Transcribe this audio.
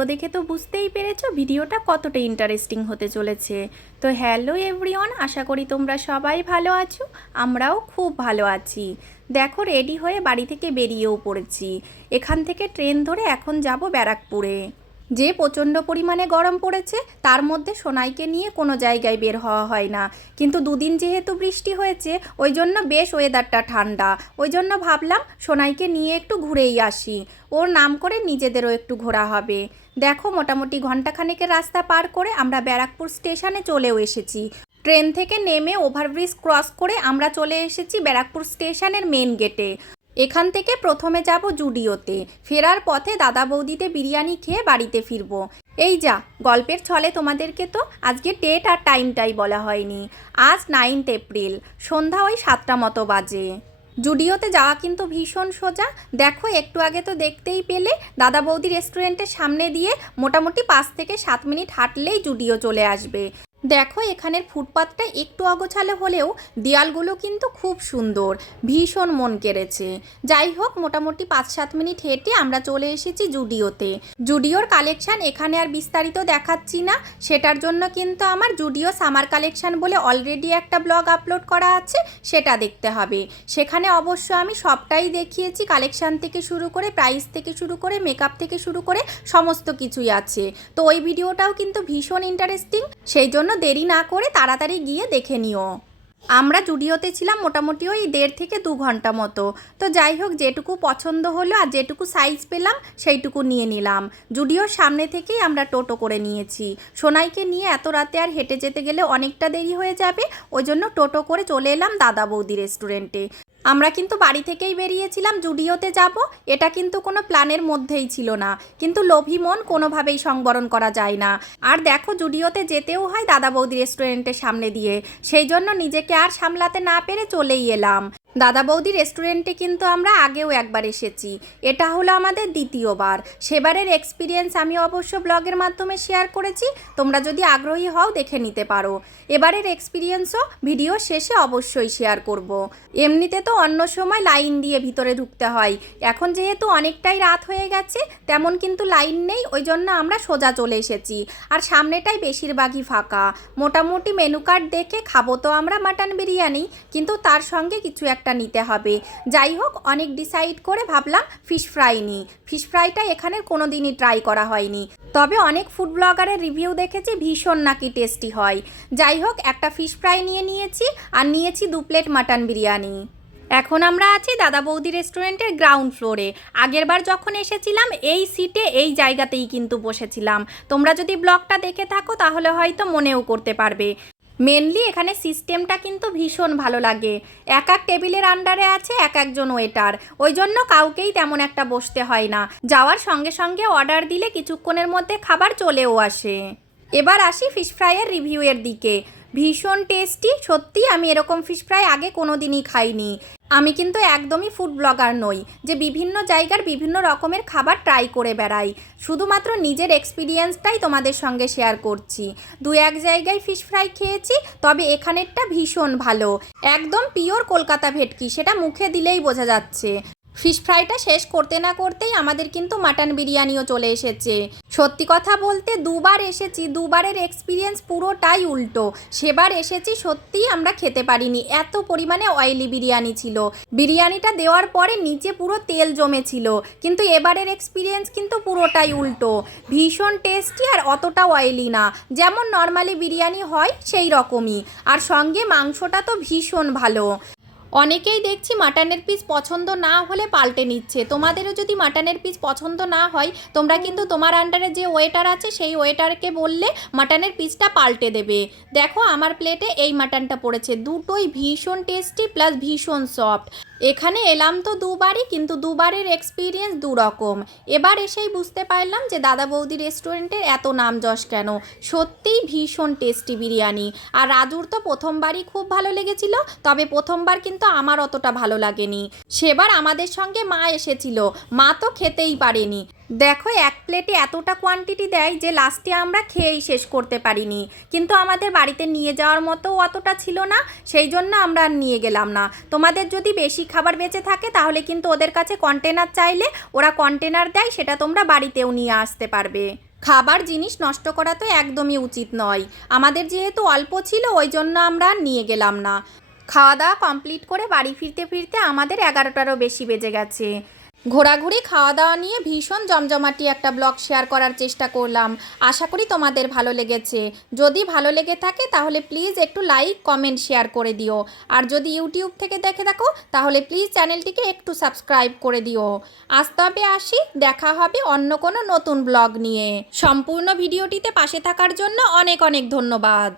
Intro দেখে তো বুঝতেই পেরেছ ভিডিওটা কতটা ইন্টারেস্টিং হতে চলেছে। তো হ্যালো এভরিওয়ান আশা করি তোমরা সবাই ভালো আছো, আমরাও খুব ভালো আছি। দেখো রেডি হয়ে বাড়ি থেকে বেরিয়েও পড়েছি। এখান থেকে ট্রেন ধরে এখন যাব ব্যারাকপুরে। যে প্রচণ্ড পরিমাণে গরম পড়েছে, তার মধ্যে সোনাইকে নিয়ে কোনো জায়গায় বের হওয়া হয় না। কিন্তু দুদিন যেহেতু বৃষ্টি হয়েছে, ওই জন্য বেশ ওয়েদারটা ঠান্ডা। ওই জন্য ভাবলাম সোনাইকে নিয়ে একটু ঘুরেই আসি। ওর নাম করে নিজেদেরও একটু ঘোরা হবে। দেখো মোটামুটি ঘন্টাখানেকের রাস্তা পার করে আমরা ব্যারাকপুর স্টেশনে চলেও এসেছি। ট্রেন থেকে নেমে ওভারব্রিজ ক্রস করে আমরা চলে এসেছি ব্যারাকপুর স্টেশনের মেন গেটে এখান থেকে প্রথমে যাব জুডিওতে। ফেরার পথে দাদা বৌদিতে বিরিয়ানি খেয়ে বাড়িতে ফিরবো। এই যা, গল্পের ছলে তোমাদেরকে তো আজকে ডেট আর টাইমটাই বলা হয়নি। আজ নাইনথ এপ্রিল, সন্ধ্যা ওই সাতটা মতো বাজে। জুডিওতে যাওয়া কিন্তু ভীষণ সোজা। দেখো, একটু আগে তো দেখতেই পেলে, দাদা বৌদি রেস্টুরেন্টের সামনে দিয়ে মোটামুটি পাঁচ থেকে সাত মিনিট হাঁটলেই জুডিও চলে আসবে। দেখো, এখানের ফুটপাতটা একটু অগোছালো হলেও দেয়ালগুলো কিন্তু খুব সুন্দর, ভীষণ মন কেড়েছে। যাই হোক, মোটামুটি পাঁচ সাত মিনিট হেঁটে আমরা চলে এসেছি জুডিওতে। জুডিওর কালেকশান এখানে আর বিস্তারিত দেখাচ্ছি না, সেটার জন্য কিন্তু আমার জুডিও সামার কালেকশান বলে অলরেডি একটা ব্লগ আপলোড করা আছে, সেটা দেখতে হবে। সেখানে অবশ্য আমি সবটাই দেখিয়েছি, কালেকশান থেকে শুরু করে প্রাইস থেকে শুরু করে মেকআপ থেকে শুরু করে সমস্ত কিছুই আছে। তো ওই ভিডিওটাও কিন্তু ভীষণ ইন্টারেস্টিং সেই জন্য দেরি না করে তাড়াতাড়ি গিয়ে দেখে নিও। আমরা জুডিওতে ছিলাম মোটামুটি ওই দেড় থেকে দু ঘণ্টা মতো। তো যাই হোক, যেটুকু পছন্দ হলো আর যেটুকু সাইজ পেলাম, সেইটুকু নিয়ে নিলাম। জুডিওর সামনে থেকেই আমরা টোটো করে নিয়েছি। সোনাইকে নিয়ে এত রাতে আর হেঁটে যেতে গেলে অনেকটা দেরি হয়ে যাবে। ওই জন্য টোটো করে চলে এলাম দাদা বৌদি রেস্টুরেন্টে আমরা কিন্তু বাড়ি থেকেই বেরিয়েছিলাম, জুডিওতে যাব। এটা কিন্তু কোনো প্ল্যানের মধ্যেই ছিল না। কিন্তু লোভী মন কোনোভাবেই সংবরণ করা যায় না। আর দেখো, জুডিওতে যেতেও হয় দাদা বৌদি রেস্টুরেন্টের সামনে দিয়ে। সেই জন্য নিজেকে আর সামলাতে না পেরে চলেই এলাম। দাদা বৌদি রেস্টুরেন্টে কিন্তু আমরা আগেও একবার এসেছি। এটা হলো আমাদের দ্বিতীয়বার। সেবারের এক্সপিরিয়েন্স আমি অবশ্য ব্লগের মাধ্যমে শেয়ার করেছি। তোমরা যদি আগ্রহী হও দেখে নিতে পারো। এবারের এক্সপিরিয়েন্সও ভিডিও শেষে অবশ্যই শেয়ার করব। এমনিতে তো অন্য সময় লাইন দিয়ে ভিতরে ঢুকতে হয়। এখন যেহেতু অনেকটাই রাত হয়ে গেছে, তেমন কিন্তু লাইন নেই, ওই জন্য আমরা সোজা চলে এসেছি। আর সামনেটাই বেশিরভাগই ফাঁকা। মোটামুটি মেনু কার্ড দেখে খাব তো আমরা মাটন বিরিয়ানি, কিন্তু তার সঙ্গে কিছু একটা নিতে হবে। যাই হোক, অনেক ডিসাইড করে ভাবলাম ফিশ ফ্রাই নিই। ফিশ ফ্রাইটা এখানে কোনো দিনই ট্রাই করা হয়নি। তবে অনেক ফুড ব্লগারের রিভিউ দেখেছি, ভীষণ নাকি টেস্টি হয়। যাই হোক, একটা ফিশ ফ্রাই নিয়ে নিয়েছি আর নিয়েছি দু প্লেট মাটন বিরিয়ানি। এখন আমরা আছি দাদা বৌদি রেস্টুরেন্টের গ্রাউন্ড ফ্লোরে আগেরবার যখন এসেছিলাম, এই সিটে এই জায়গাতেই কিন্তু বসেছিলাম। তোমরা যদি ব্লগটা দেখে থাকো, তাহলে হয়তো মনেও করতে পারবে। মেনলি এখানে সিস্টেমটা কিন্তু ভীষণ ভালো লাগে। এক এক টেবিলের আন্ডারে আছে এক একজন ওয়েটার ওই জন্য কাউকেই তেমন একটা বসতে হয় না। যাওয়ার সঙ্গে সঙ্গে অর্ডার দিলে কিছুক্ষণের মধ্যে খাবার চলেও আসে। এবার আসি ফিশ ফ্রাইয়ের রিভিউয়ের দিকে। ভীষণ টেস্টি সত্যি আমি এরকম ফিশ ফ্রাই আগে কোনো দিনই খাইনি। আমি কিন্তু একদমই ফুড ব্লগার নই, যে বিভিন্ন জায়গার বিভিন্ন রকমের খাবার ট্রাই করে বেড়াই। শুধুমাত্র নিজের এক্সপিরিয়েন্সটাই তোমাদের সঙ্গে শেয়ার করছি। দু এক জায়গায় ফিশ ফ্রাই খেয়েছি, তবে এখানেরটা ভীষণ ভালো। একদম পিওর কলকাতা ভেটকি, সেটা মুখে দিলেই বোঝা যাচ্ছে। ফিশ ফ্রাইটা শেষ করতে না করতেই আমাদের কিন্তু মাটন বিরিয়ানিও চলে এসেছে। সত্যি কথা বলতে দুবার এসেছি, দুবারের এক্সপিরিয়েন্স পুরোটাই উল্টো। সেবার এসেছি সত্যিই আমরা খেতে পারিনি, এত পরিমাণে অয়েলি বিরিয়ানি ছিল। বিরিয়ানিটা দেওয়ার পরে নিচে পুরো তেল জমেছিল, কিন্তু এবারের এক্সপিরিয়েন্স কিন্তু পুরোটাই উল্টো। ভীষণ টেস্টি আর অতটা অয়েলি না, যেমন নর্মালি বিরিয়ানি হয় সেই রকমই। আর সঙ্গে মাংসটা তো ভীষণ ভালো। অনেকেই দেখছি মাটনের পিস পছন্দ না হলে পাল্টে নিচ্ছে। তোমাদেরও যদি মাটনের পিস পছন্দ না হয়, তোমরা কিন্তু তোমার আন্ডারে যে ওয়েটার আছে, সেই ওয়েটারকে বললে মাটনের পিসটা পাল্টে দেবে। দেখো আমার প্লেটে এই মাটনটা পড়েছে। দুটোই ভীষণ টেস্টি প্লাস ভীষণ সফট এখানে এলাম তো দুবারই, কিন্তু দুবারের এক্সপিরিয়েন্স দুরকম। এবার এসেই বুঝতে পারলাম যে দাদা বৌদি রেস্টুরেন্টের এত নাম যশ কেন। সত্যিই ভীষণ টেস্টি বিরিয়ানি। আর রাজুর তো প্রথমবারই খুব ভালো লেগেছিল, তবে প্রথমবার কিন্তু আমার অতটা ভালো লাগেনি। সেবার আমাদের সঙ্গে মা এসেছিল। মা তো খেতেই পারেনি। দেখো, এক প্লেটে এতটা কোয়ান্টিটি দেয় যে লাস্টে আমরা খেয়েই শেষ করতে পারিনি। কিন্তু আমাদের বাড়িতে নিয়ে যাওয়ার মতো অতটা ছিল না, সেই জন্য আমরা আর নিয়ে গেলাম না। তোমাদের যদি বেশি খাবার বেঁচে থাকে, তাহলে কিন্তু ওদের কাছে কন্টেনার চাইলে ওরা কন্টেনার দেয়, সেটা তোমরা বাড়িতেও নিয়ে আসতে পারবে। খাবার জিনিস নষ্ট করা তো একদমই উচিত নয়। আমাদের যেহেতু অল্প ছিল, ওই জন্য আমরা নিয়ে গেলাম না। খাওয়া দাওয়া কমপ্লিট করে বাড়ি ফিরতে ফিরতে আমাদের এগারোটারও বেশি বেজে গেছে। ঘোরাঘুরি খাওয়া দাওয়া নিয়ে ভীষণ জমজমাটি একটা ব্লগ শেয়ার করার চেষ্টা করলাম। আশা করি তোমাদের ভালো লেগেছে। যদি ভালো লেগে থাকে তাহলে প্লিজ একটু লাইক, কমেন্ট, শেয়ার করে দিও। আর যদি ইউটিউব থেকে দেখে থাকো তাহলে প্লিজ চ্যানেলটিকে একটু সাবস্ক্রাইব করে দিও। আজ তবে আসি, দেখা হবে অন্য কোনো নতুন ব্লগ নিয়ে। সম্পূর্ণ ভিডিওটিতে পাশে থাকার জন্য অনেক অনেক ধন্যবাদ।